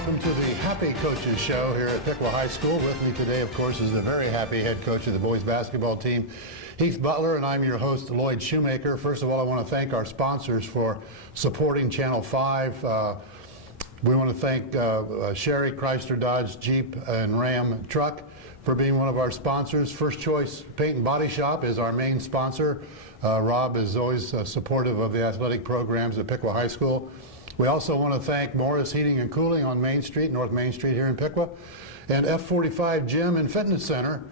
welcome to the Happy Coaches Show here at Piqua High School. With me today, of course, is the very happy head coach of the boys basketball team, Heath Butler, and I'm your host, Lloyd Shoemaker. First of all, I want to thank our sponsors for supporting Channel 5. We want to thank Sherry Chrysler Dodge Jeep and Ram Truck for being one of our sponsors. First Choice Paint and Body Shop is our main sponsor. Rob is always supportive of the athletic programs at Piqua High School. We also want to thank Morris Heating and Cooling on Main Street, North Main Street here in Piqua, and F45 Gym and Fitness Center.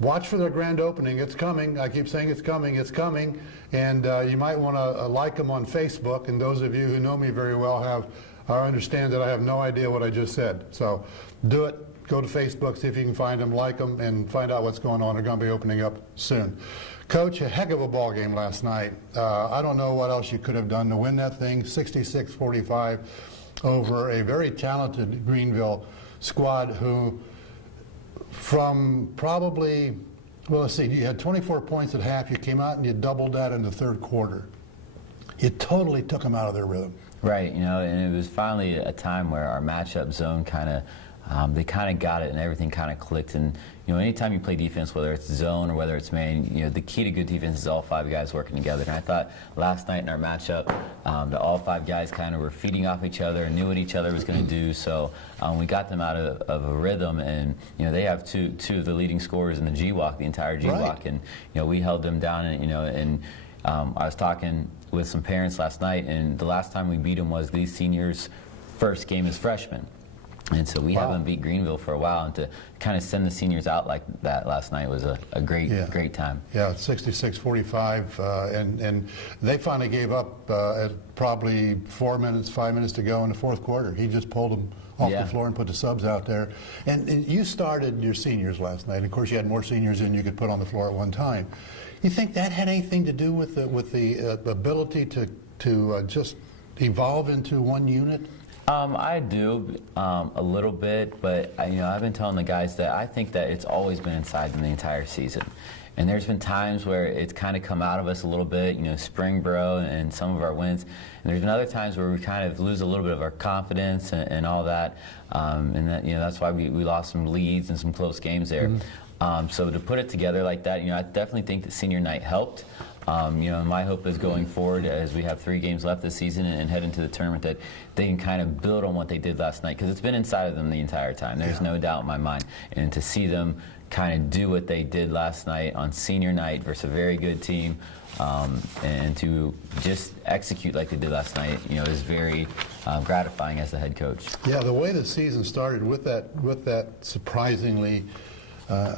Watch for their grand opening. It's coming. I keep saying it's coming. It's coming. And you might want to like them on Facebook. And those of you who know me very well understand that I have no idea what I just said. So do it. Go to Facebook, see if you can find them, like them, and find out what's going on. They're going to be opening up soon. Coach, a heck of a ball game last night. I don't know what else you could have done to win that thing, 66-45 over a very talented Greenville squad who from probably, well, let's see, you had 24 points at half. You came out and you doubled that in the third quarter. You totally took them out of their rhythm. Right, and it was finally a time where our matchup zone they kind of got it and everything kind of clicked. And anytime you play defense, whether it's zone or whether it's man, the key to good defense is all five guys working together. And I thought last night in our matchup that all five guys kind of were feeding off each other and knew what each other was going to do. So we got them out of a rhythm, and they have two of the leading scorers in the GWAC, the entire GWAC, right. And we held them down. And I was talking with some parents last night, and the last time we beat them was these seniors' first game as freshmen. And so we haven't beat Greenville for a while, and to kind of send the seniors out like that last night was a great time. Yeah, 66-45, and they finally gave up at probably 5 minutes to go in the fourth quarter. He just pulled them off the floor and put the subs out there. And you started your seniors last night. Of course, you had more seniors than you could put on the floor at one time. You think that had anything to do with the ability to just evolve into one unit? I do a little bit, but I've been telling the guys that I think that it's always been inside them the entire season. And there's been times where it's kind of come out of us a little bit, Springboro and some of our wins. And there's been other times where we kind of lose a little bit of our confidence and all that. And that, that's why we lost some leads and some close games there. Mm-hmm. So to put it together like that, I definitely think that senior night helped. My hope is going forward as we have 3 games left this season and head into the tournament that they can kind of build on what they did last night, because it's been inside of them the entire time. There's no doubt in my mind. And to see them kind of do what they did last night on senior night versus a very good team, and to just execute like they did last night, is very gratifying as the head coach. Yeah, the way the season started with that surprisingly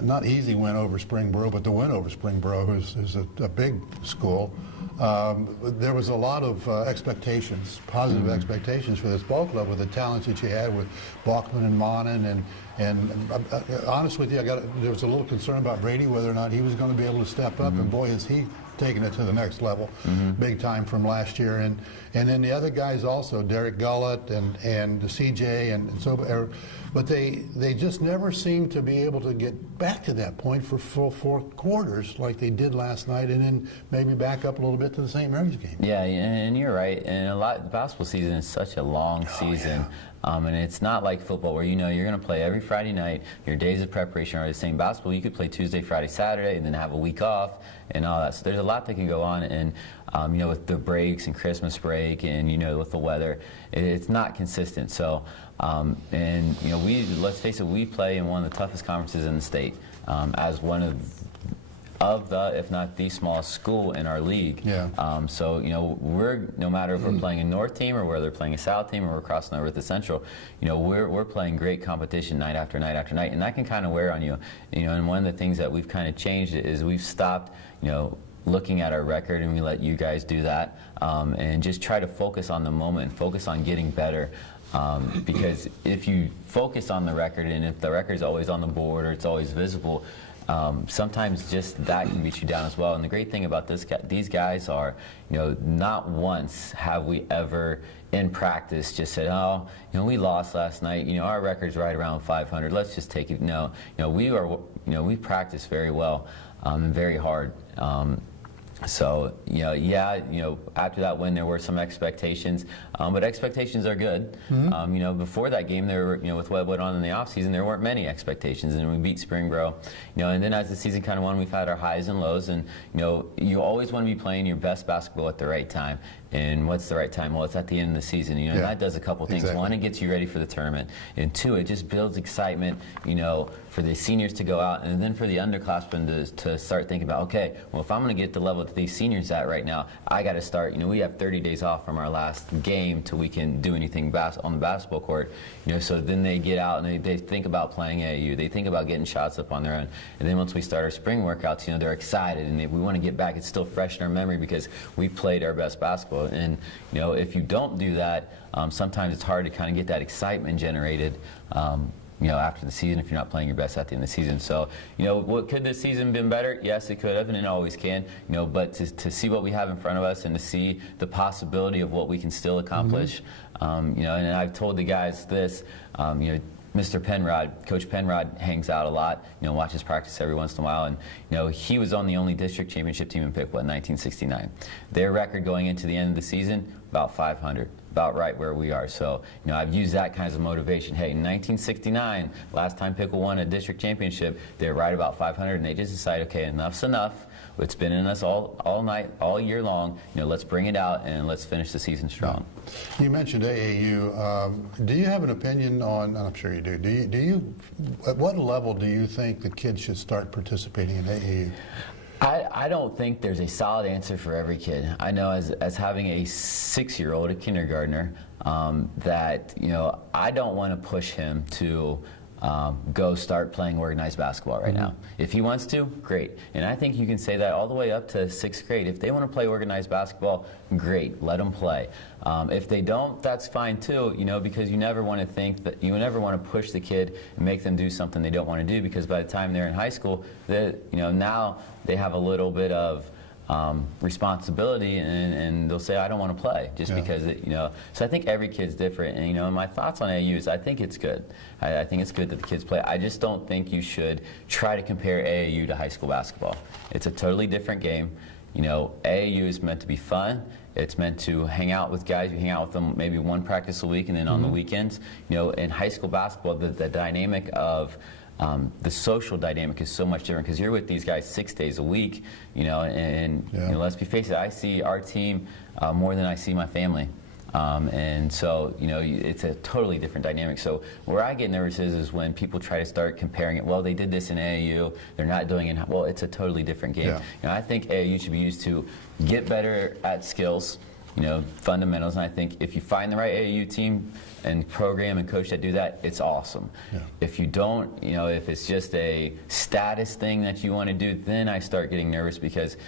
not easy win over Springboro, but the win over Springboro, who's a big school. There was a lot of expectations, positive expectations for this ball club with the talents that you had with Bachman and Monin. And honest with you, there was a little concern about Brady, whether or not he was going to be able to step up. And boy, is he taking it to the next level, big time from last year. And then the other guys also, Derek Gullett and CJ and so. But they just never seem to be able to get back to that point for full 4 quarters like they did last night, and then maybe back up a little bit to the St. Mary's game. Yeah, and you're right. And the basketball season is such a long season. And it's not like football where you're going to play every Friday night. Your days of preparation are the same. Basketball, you could play Tuesday, Friday, Saturday, and then have a week off and all that. So there's a lot that can go on. And with the breaks and Christmas break and with the weather, it's not consistent. So let's face it, we play in one of the toughest conferences in the state as one of the, if not the smallest school in our league. Yeah. So we're, no matter if we're playing a North team or whether they're playing a South team or we're crossing over with the Central, we're playing great competition night after night after night, and that can kind of wear on you. And one of the things that we've kind of changed is we've stopped, looking at our record, and we let you guys do that, and just try to focus on the moment, focus on getting better. Because if you focus on the record, and if the record is always on the board or it's always visible, sometimes just that can beat you down as well. And the great thing about these guys are, not once have we ever in practice just said, oh, we lost last night. Our record's right around 500. Let's just take it. No, we practice very well and very hard. So, after that win, there were some expectations, but expectations are good. Before that game, there were, with what went on in the offseason, there weren't many expectations, and we beat Springboro. And then as the season kind of went, we've had our highs and lows, and, you always want to be playing your best basketball at the right time. And what's the right time? Well, it's at the end of the season. And that does a couple things. Exactly. One, it gets you ready for the tournament, and two, it just builds excitement, for the seniors to go out, and then for the underclassmen to start thinking about, okay, well, if I'm going to get the level that these seniors at right now, I got to start. We have 30 days off from our last game till we can do anything on the basketball court. So then they get out and they think about playing AAU. They think about getting shots up on their own. And then once we start our spring workouts, they're excited and we want to get back. It's still fresh in our memory because we played our best basketball. And if you don't do that, sometimes it's hard to kind of get that excitement generated. After the season, if you're not playing your best at the end of the season. So, what could this season been better? Yes, it could have, and it always can. But to see what we have in front of us and to see the possibility of what we can still accomplish, and I've told the guys this, Mr. Penrod, Coach Penrod hangs out a lot, watches practice every once in a while, and, he was on the only district championship team in Piqua in 1969. Their record going into the end of the season, about 500. About right where we are. So, I've used that kind of motivation. Hey, in 1969, last time Piqua won a district championship, they're right about 500, and they just decide, okay, enough's enough. It's been in us all night, all year long. Let's bring it out and let's finish the season strong. You mentioned AAU. Do you have an opinion on? I'm sure you do. Do you? At what level do you think the kids should start participating in AAU? I don't think there's a solid answer for every kid. I know as having a 6-year-old, a kindergartner, that, I don't want to push him to go start playing organized basketball right now. If he wants to, great. And I think you can say that all the way up to 6th grade. If they want to play organized basketball, great, let them play. If they don't, that's fine too, because you never want to push the kid and make them do something they don't want to do, because by the time they're in high school, now they have a little bit of responsibility, and they'll say, I don't want to play, just because, so I think every kid's different, and, my thoughts on AAU is I think it's good. I think it's good that the kids play. I just don't think you should try to compare AAU to high school basketball. It's a totally different game. AAU is meant to be fun. It's meant to hang out with guys. You hang out with them maybe one practice a week, and then on the weekends. In high school basketball, the dynamic of the social dynamic is so much different, because you're with these guys 6 days a week, and let's be face it, I see our team more than I see my family. And so, it's a totally different dynamic. So where I get nervous is when people try to start comparing it. Well, they did this in AAU, they're not doing it. Well, it's a totally different game. I think AAU should be used to get better at skills, fundamentals. And I think if you find the right AAU team and program and coach that do that, it's awesome. If you don't, if it's just a status thing that you want to do, then I start getting nervous, because,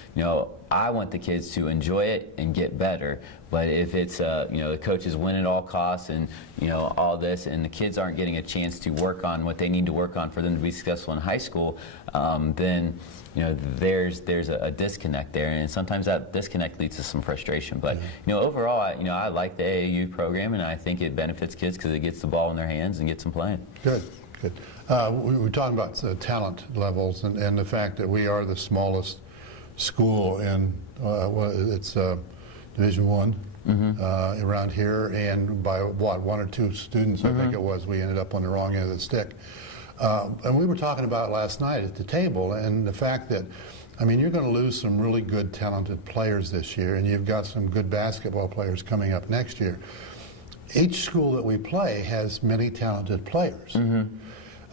I want the kids to enjoy it and get better. But if it's, the coaches win at all costs and, all this, and the kids aren't getting a chance to work on what they need to work on for them to be successful in high school, then, there's a disconnect there, and sometimes that disconnect leads to some frustration. But overall, I like the AAU program, and I think it benefits kids because it gets the ball in their hands and gets them playing. Good. We were talking about talent levels and the fact that we are the smallest school in it's Division I around here, and by one or two students, I think it was, we ended up on the wrong end of the stick. And we were talking about last night at the table, and the fact that, you're going to lose some really good, talented players this year, and you've got some good basketball players coming up next year. Each school that we play has many talented players.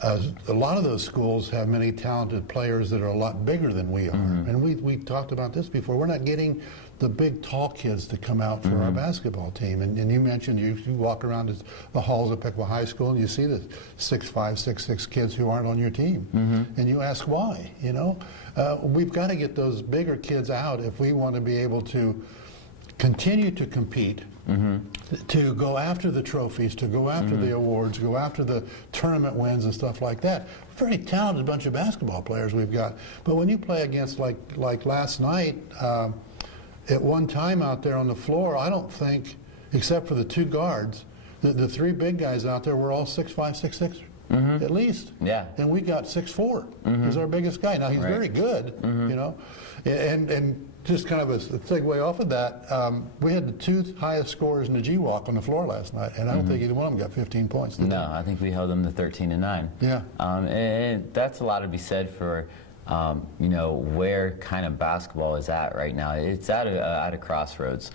A lot of those schools have many talented players that are a lot bigger than we are. And we talked about this before. We're not getting the big, tall kids to come out for our basketball team. And you mentioned you walk around the halls of Piqua High School and you see the 6'5", 6'6" kids who aren't on your team. And you ask why, We've got to get those bigger kids out if we want to be able to continue to compete, to go after the trophies, to go after the awards, go after the tournament wins and stuff like that. Very talented bunch of basketball players we've got. But when you play against, like last night, at one time out there on the floor, I don't think, except for the two guards, the three big guys out there were all 6'5", 6'6", at least. And we got 6'4", he's our biggest guy. Now, he's very good, and just kind of a segue off of that, we had the two highest scorers in the G-Walk on the floor last night, and I don't think either one of them got 15 points. Did No, I think we held them to 13-9. Yeah. And that's a lot to be said for, where kind of basketball is at right now. It's at a crossroads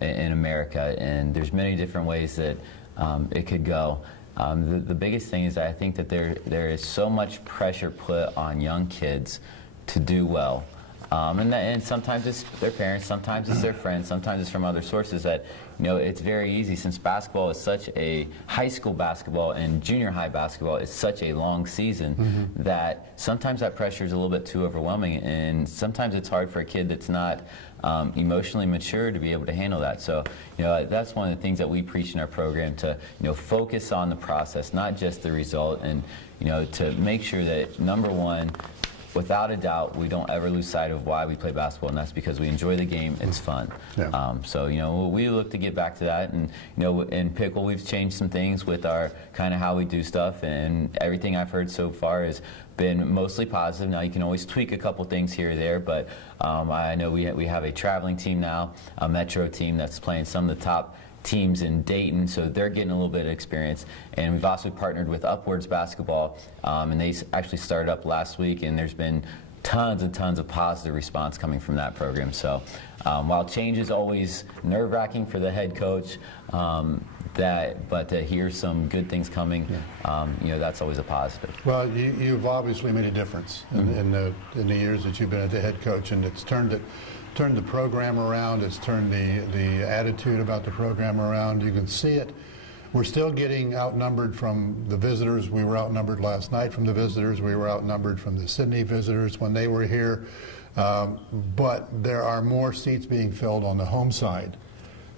in America, and there's many different ways that it could go. The biggest thing is that I think that there is so much pressure put on young kids to do well. And sometimes it's their parents, sometimes it's their friends, sometimes it's from other sources that, it's very easy since basketball is such a high school basketball and junior high basketball is such a long season that sometimes that pressure is a little bit too overwhelming, and sometimes it's hard for a kid that's not emotionally mature to be able to handle that. So, that's one of the things that we preach in our program, to, focus on the process, not just the result, and, to make sure that, number one, without a doubt, we don't ever lose sight of why we play basketball, and that's because we enjoy the game. It's fun. Yeah. So, we look to get back to that, and, in Pickle, we've changed some things with our kind of how we do stuff, and everything I've heard so far has been mostly positive. Now, you can always tweak a couple things here or there, but I know we have a traveling team now, a Metro team that's playing some of the top teams in Dayton, so they're getting a little bit of experience. And we've also partnered with Upwards Basketball, and they actually started up last week, and there's been tons and tons of positive response coming from that program. So while change is always nerve-wracking for the head coach, but to hear some good things coming, that's always a positive. Well, you've obviously made a difference in the years that you've been the head coach, and it's turned the program around. It's turned the attitude about the program around. You can see it. We're still getting outnumbered from the visitors. We were outnumbered last night from the visitors. We were outnumbered from the Sydney visitors when they were here. But there are more seats being filled on the home side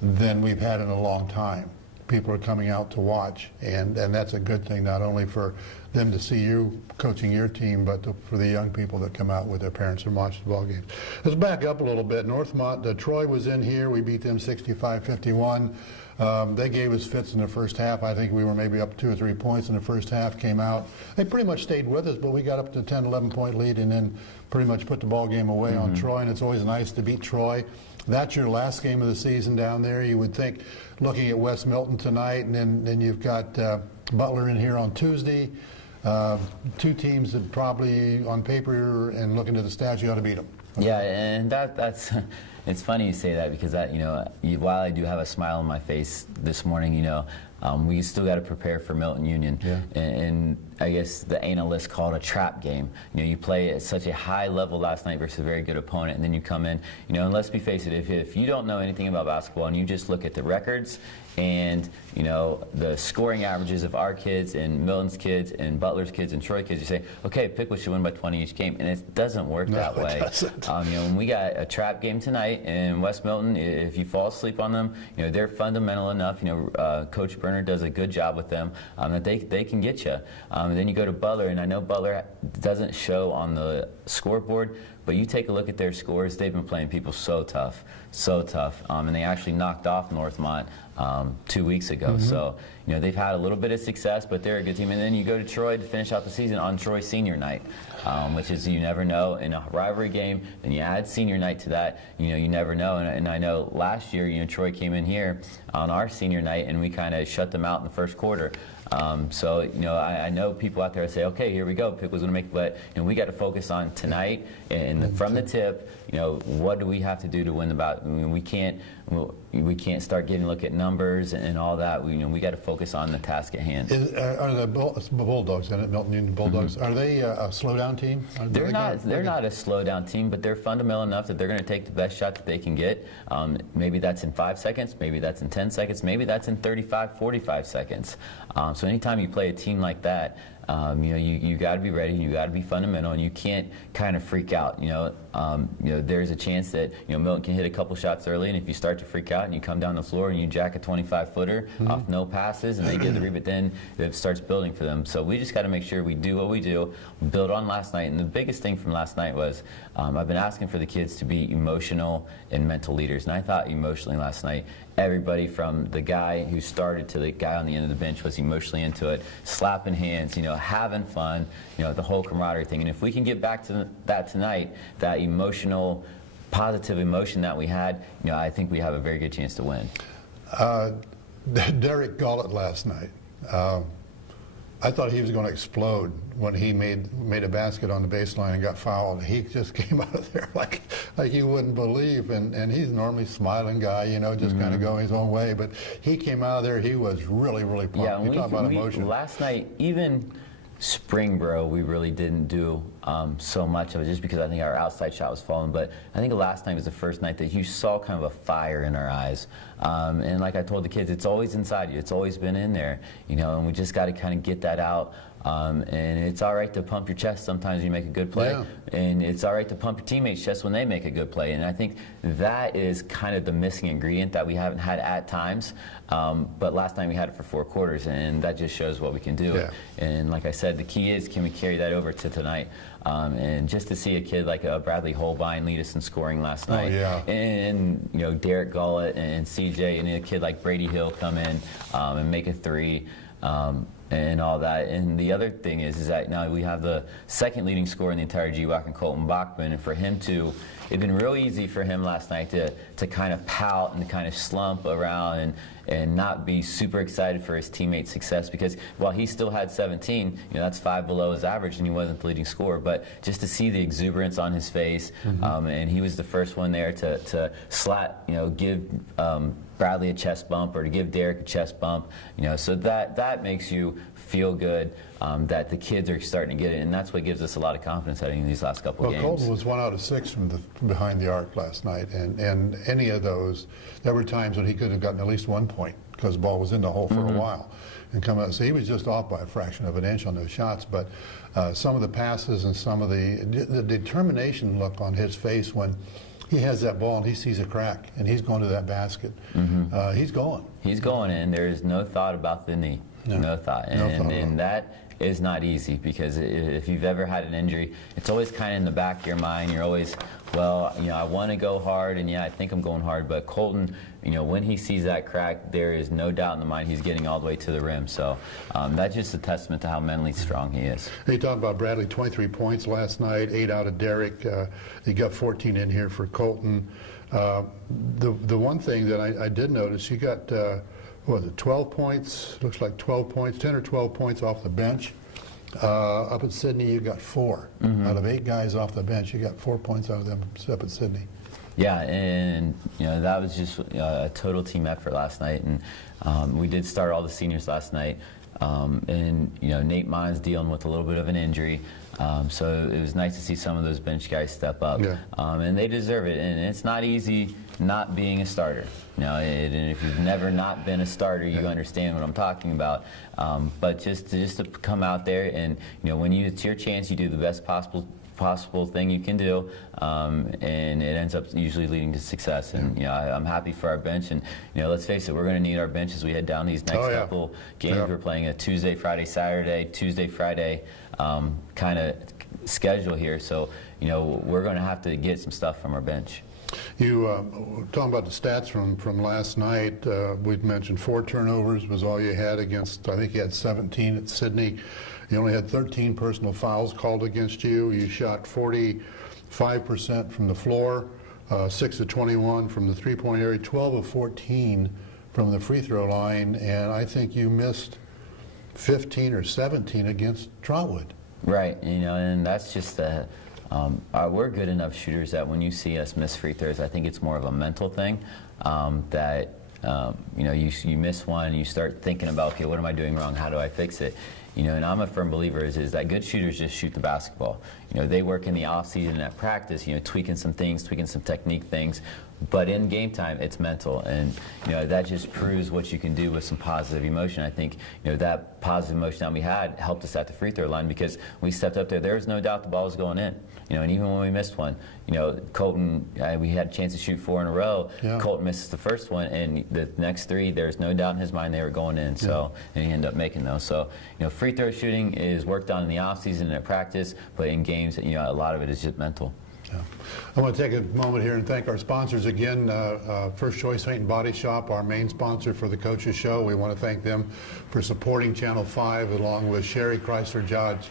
than we've had in a long time. People are coming out to watch, and that's a good thing, not only for them to see you coaching your team, but for the young people that come out with their parents and watch the ball games. Let's back up a little bit. Northmont, Troy was in here. We beat them 65-51. They gave us fits in the first half. I think we were maybe up 2 or 3 points in the first half, came out. They pretty much stayed with us, but we got up to 10, 11-point lead and then pretty much put the ball game away on Troy, and it's always nice to beat Troy. That's your last game of the season down there. You would think, looking at West Milton tonight, and then you've got Butler in here on Tuesday. Two teams that probably, on paper and looking at the stats, you ought to beat them. Yeah, and that's it's funny you say that, because that, while I do have a smile on my face this morning, we still got to prepare for Milton Union. Yeah. And I guess the analysts call it a trap game. You play at such a high level last night versus a very good opponent, and then you come in, and let's be face it, if you don't know anything about basketball and you just look at the records and, the scoring averages of our kids and Milton's kids and Butler's kids and Troy kids, you say, okay, Pickle should win by 20 each game, and it doesn't work that way. It doesn't. When we got a trap game tonight in West Milton, if you fall asleep on them, they're fundamental enough. Coach Berner does a good job with them, that they can get you. And then you go to Butler, and I know Butler doesn't show on the scoreboard, but you take a look at their scores. They've been playing people so tough, and they actually knocked off Northmont 2 weeks ago. So, they've had a little bit of success, but they're a good team. And then you go to Troy to finish out the season on Troy Senior Night, which is, you never know, in a rivalry game. Then you add Senior Night to that, you never know. And I know last year, Troy came in here on our Senior Night, and we kind of shut them out in the first quarter. So, I know people out there say, okay, here we go, Pickle's going to make it, but we got to focus on tonight, and from the tip, what do we have to do to win the battle? We can't start getting a look at numbers and all that. We got to focus on the task at hand. Are the Bulldogs, isn't it? Milton Union Bulldogs, are they a slow-down team? They're not a slow-down team, but they're fundamental enough that they're going to take the best shot that they can get. Maybe that's in 5 seconds, maybe that's in 10 seconds, maybe that's in 35, 45 seconds. So anytime you play a team like that, you got to be ready, you got to be fundamental, and you can't kind of freak out. There's a chance that Milton can hit a couple shots early, and if you start to freak out and you come down the floor and you jack a 25-footer off no passes, and they get the rebound, then it starts building for them. So we just got to make sure we do what we do, build on last night. And the biggest thing from last night was I've been asking for the kids to be emotional and mental leaders, and I thought emotionally last night, everybody from the guy who started to the guy on the end of the bench was emotionally into it, slapping hands, having fun, the whole camaraderie thing. And if we can get back to that tonight, that emotional positive emotion that we had, I think we have a very good chance to win. Derek Gullett last night. I thought he was going to explode when he made a basket on the baseline and got fouled. He just came out of there like you wouldn't believe. And he's normally a smiling guy, just kind of going his own way. But he came out of there. He was really, really pumped. Yeah, you talk about emotion. Last night, even Springboro, we really didn't do so much of it just because I think our outside shot was falling. But I think last night was the first night that you saw kind of a fire in our eyes. And like I told the kids, it's always inside you. It's always been in there, and we just got to kind of get that out. And it's all right to pump your chest sometimes when you make a good play. Yeah. And it's all right to pump your teammates' chest when they make a good play. And I think that is kind of the missing ingredient that we haven't had at times. But last night we had it for 4 quarters, and that just shows what we can do. Yeah. And like I said, the key is, can we carry that over to tonight? And just to see a kid like Bradley Holbein lead us in scoring last night, and Derek Gullett and CJ, and a kid like Brady Hill come in and make a 3. And all that. And the other thing is that now we have the second leading scorer in the entire GWAC, and Colton Bachman, and for him to, it'd been real easy for him last night to kind of pout and kind of slump around and not be super excited for his teammates' success, because while he still had 17, that's 5 below his average, and he wasn't the leading scorer. But just to see the exuberance on his face, and he was the first one there to give Bradley a chest bump, or to give Derek a chest bump, so that makes you feel good that the kids are starting to get it, and that's what gives us a lot of confidence heading in these last couple of games. Colton was 1 out of 6 from behind the arc last night, and any of those, there were times when he could have gotten at least 1 point because the ball was in the hole for a while and come out. So he was just off by a fraction of an inch on those shots, but some of the passes and some of the determination look on his face when he has that ball and he sees a crack and he's going to that basket. He's going. He's going, and there's no thought about the knee. No thought. And that is not easy, because if you've ever had an injury, it's always kind of in the back of your mind. You're always, I want to go hard, and I think I'm going hard. But Colton, when he sees that crack, there is no doubt in the mind he's getting all the way to the rim. So that's just a testament to how mentally strong he is. You talk about Bradley, 23 points last night, 8 out of Derek. He got 14 in here for Colton. The one thing that I did notice, you got 12 points, looks like 12 points, 10 or 12 points off the bench. Up at Sydney, you got 4. Out of 8 guys off the bench, you got 4 points out of them up at Sydney. Yeah, and that was just a total team effort last night, and we did start all the seniors last night, and Nate Mine's dealing with a little bit of an injury, so it was nice to see some of those bench guys step up, and they deserve it. And it's not easy not being a starter. And if you've never not been a starter, you understand what I'm talking about. But just to come out there and when it's your chance, you do the best possible thing you can do, and it ends up usually leading to success. And I'm happy for our bench, and let's face it, we're going to need our bench as we head down these next couple games. We're playing a Tuesday, Friday, Saturday, Tuesday, Friday kind of schedule here, so we're going to have to get some stuff from our bench. You talking about the stats from last night, we've mentioned 4 turnovers was all you had against, I think you had 17 at Sydney. You only had 13 personal fouls called against you. You shot 45% from the floor, 6 of 21 from the three-point area, 12 of 14 from the free throw line, and I think you missed 15 or 17 against Trotwood. Right, and that's just we're good enough shooters that when you see us miss free throws, I think it's more of a mental thing, that you miss one and you start thinking about, okay, what am I doing wrong? How do I fix it? And I'm a firm believer is that good shooters just shoot the basketball. They work in the off season at practice, tweaking some things, tweaking some technique things, but in game time, it's mental, and that just proves what you can do with some positive emotion. I think that positive emotion that we had helped us at the free throw line, because we stepped up there was no doubt the ball was going in. And even when we missed one, Colton, we had a chance to shoot 4 in a row. Colton misses the first one, and the next 3, there's no doubt in his mind they were going in. So, and he ended up making those. So, free throw shooting is worked on in the off season and at practice, but in games, a lot of it is just mental. I want to take a moment here and thank our sponsors again. First Choice Paint and Body Shop, our main sponsor for the Coaches Show. We want to thank them for supporting Channel 5, along with Sherry Chrysler Dodge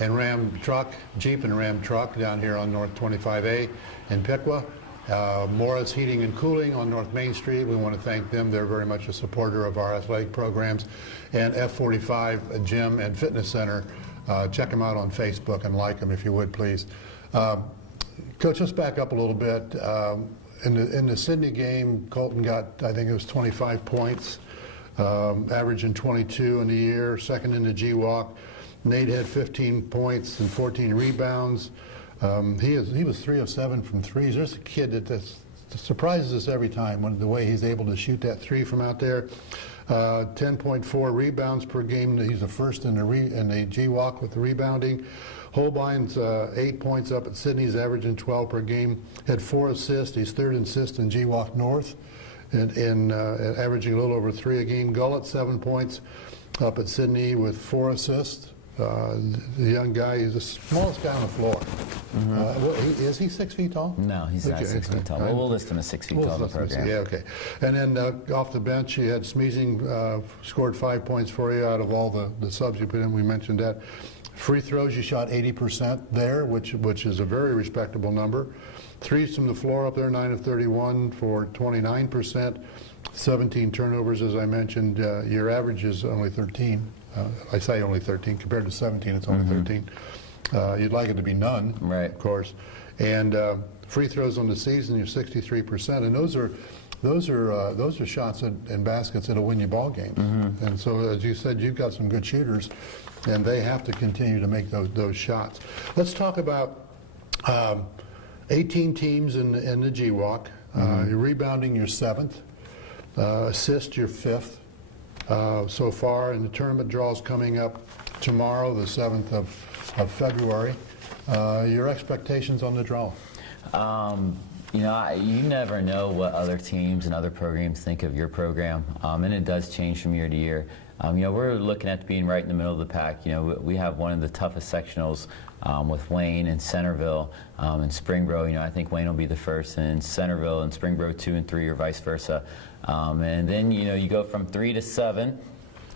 and Ram Truck, Jeep and Ram Truck down here on North 25A in Piqua. Morris Heating and Cooling on North Main Street. We want to thank them. They're very much a supporter of our athletic programs. And F45 Gym and Fitness Center. Check them out on Facebook and like them if you would, please. Coach, let's back up a little bit. In the Sydney game, Colton got, I think it was 25 points, averaging 22 in the year, second in the GWalk. Nate had 15 points and 14 rebounds. He was 3 of 7 from threes. There's a kid that surprises us every time, the way he's able to shoot that three from out there. 10.4 rebounds per game. He's the first in the GWalk with the rebounding. Holbein's 8 points up at Sydney's, averaging 12 per game. Had 4 assists. He's third in assists in GWalk North, and averaging a little over 3 a game. Gullett 7 points up at Sydney with 4 assists. The young guy, he's the smallest guy on the floor. Is he 6 feet tall? No, he's not 6 feet tall. We'll list him as 6 feet tall in the program. Yeah, okay. And then off the bench, you had Smeezing scored 5 points for you out of all the subs you put in. We mentioned that. Free throws, you shot 80% there, which is a very respectable number. Threes from the floor up there, 9 of 31 for 29%. 17 turnovers, as I mentioned. Your average is only 13. I say only 13. Compared to 17, it's only 13. You'd like it to be none, right? Of course. And free throws on the season, you're 63%, and those are shots and baskets that'll win you ball games. And so, as you said, you've got some good shooters, and they have to continue to make those shots. Let's talk about 18 teams in the GWalk. You're rebounding, you're 7th. Assist, you're 5th. So far, and the tournament draws coming up tomorrow, the 7th of February. Your expectations on the draw? You know, you never know what other teams and other programs think of your program, and it does change from year to year. You know, we're looking at being right in the middle of the pack. You know, we have one of the toughest sectionals with Wayne and Centerville and Springboro. You know, I think Wayne will be the first, and Centerville and Springboro 2 and 3, or vice versa. And then, you know, you go from 3 to 7,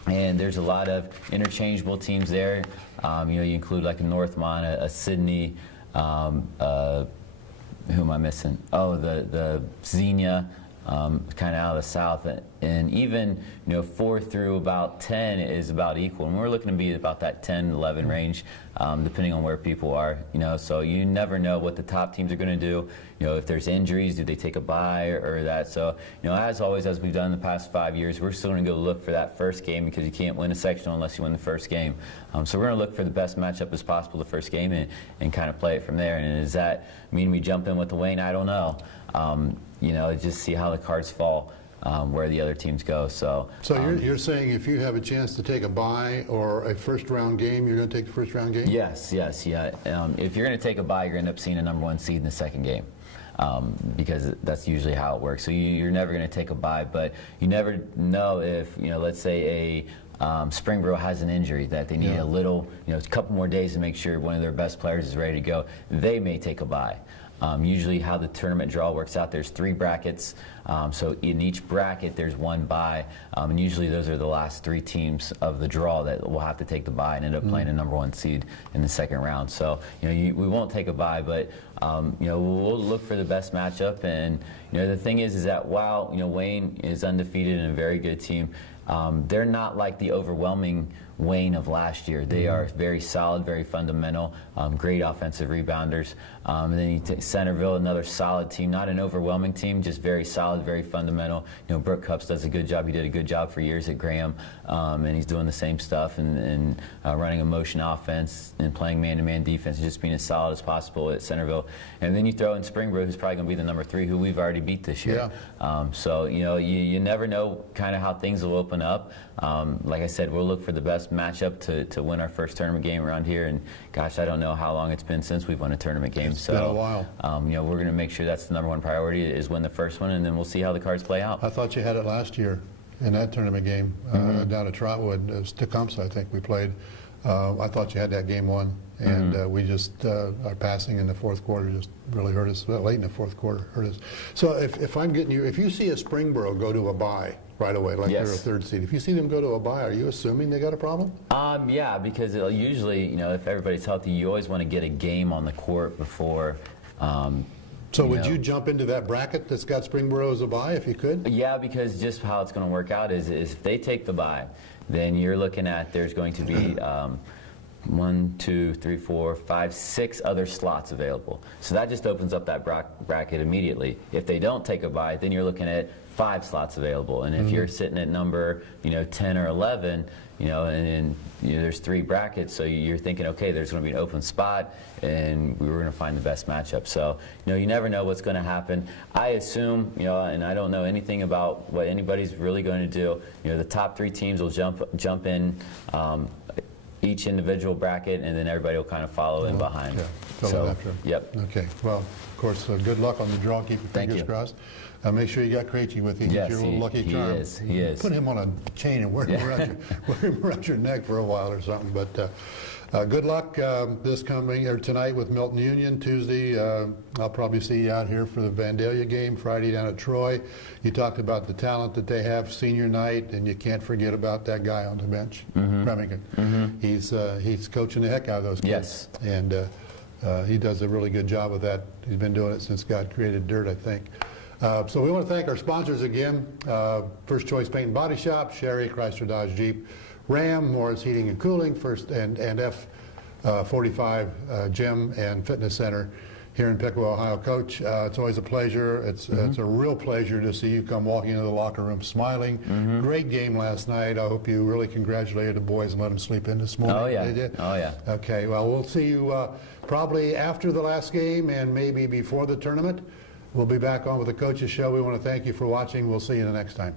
and there's a lot of interchangeable teams there. You know, you include like a Northmont, a Sydney, who am I missing? Oh, the Xenia, kind of out of the south, and even, you know, 4 through about 10 is about equal, and we're looking to be about that 10, 11 range, depending on where people are. You know, so you never know what the top teams are going to do. You know, if there's injuries, do they take a bye or that? So, you know, as always, as we've done in the past 5 years, we're still going to go look for that first game, because you can't win a sectional unless you win the first game. So we're going to look for the best matchup as possible the first game, and kind of play it from there. And does that mean we jump in with the Wayne? I don't know. You know, just see how the cards fall, where the other teams go. So you're saying if you have a chance to take a bye or a first-round game, you're going to take the first-round game? Yes, yeah. If you're going to take a bye, you're going to end up seeing a #1 seed in the second game. Because that's usually how it works. So you're never going to take a bye, but you never know if, you know, let's say a Springboro has an injury that they need a little, you know, a couple more days to make sure one of their best players is ready to go. They may take a bye. Usually how the tournament draw works out, there's 3 brackets, so in each bracket there's 1 bye, and usually those are the last 3 teams of the draw that will have to take the bye and end up playing a #1 seed in the second round. So, you know, we won't take a bye, but you know, we'll look for the best matchup. And, you know, the thing is that while, you know, Wayne is undefeated and a very good team, they're not like the overwhelming Wayne of last year. They are very solid, very fundamental, great offensive rebounders. And then you take Centerville, another solid team, not an overwhelming team, just very solid, very fundamental. You know, Brooke Cups does a good job. He did a good job for years at Graham, and he's doing the same stuff and running a motion offense and playing man-to-man defense, and just being as solid as possible at Centerville. And then you throw in Springboro, who's probably going to be the #3, who we've already beat this year. So, you know, you never know kind of how things will open up. Like I said, we'll look for the best matchup to win our first tournament game around here. And gosh, I don't know how long it's been since we've won a tournament game. It's been a while. You know, we're going to make sure that's the #1 priority, is win the first one, and then we'll see how the cards play out. I thought you had it last year in that tournament game down at Trotwood. Tecumseh, I think we played. I thought you had that game won, and we just our passing in the fourth quarter just really hurt us. Late in the fourth quarter hurt us. So if I'm getting you, if you see a Springboro go to a bye right away, like they're a third seed, if you see them go to a bye, are you assuming they got a problem? Yeah, because usually, if everybody's healthy, you always want to get a game on the court before. So would you jump into that bracket that's got Springboro as a bye if you could? Yeah, because just how it's going to work out is if they take the bye, then you're looking at there's going to be 1, 2, 3, 4, 5, 6 other slots available. So that just opens up that bracket immediately. If they don't take a bye, then you're looking at 5 slots available. And if you're sitting at number 10 or 11, and there's 3 brackets, so you're thinking, okay, there's going to be an open spot, and we were going to find the best matchup. So, you never know what's going to happen. I assume, and I don't know anything about what anybody's really going to do. The top 3 teams will jump in each individual bracket, and then everybody will kind of follow in behind. Yeah, fill in after. Yep. Okay. Well, of course, good luck on the draw. Keep your fingers crossed. Make sure you got Krejci with you. Yes, your little lucky charm. He is. Put him on a chain and wear him around your neck for a while or something. But good luck tonight with Milton Union. Tuesday, I'll probably see you out here for the Vandalia game. Friday down at Troy. You talked about the talent that they have senior night, and you can't forget about that guy on the bench, Remington. He's coaching the heck out of those kids. Yes. And he does a really good job of that. He's been doing it since God created dirt, I think. So we want to thank our sponsors again. First Choice Paint and Body Shop, Sherry, Chrysler Dodge Jeep, Ram, Morris Heating and Cooling, First and F45 Gym and Fitness Center here in Piqua, Ohio. Coach, it's always a pleasure. It's a real pleasure to see you come walking into the locker room smiling. Great game last night. I hope you really congratulated the boys and let them sleep in this morning. Oh, yeah. They did? Oh, yeah. Okay, well, we'll see you probably after the last game and maybe before the tournament. We'll be back on with the Coaches Show. We want to thank you for watching. We'll see you the next time.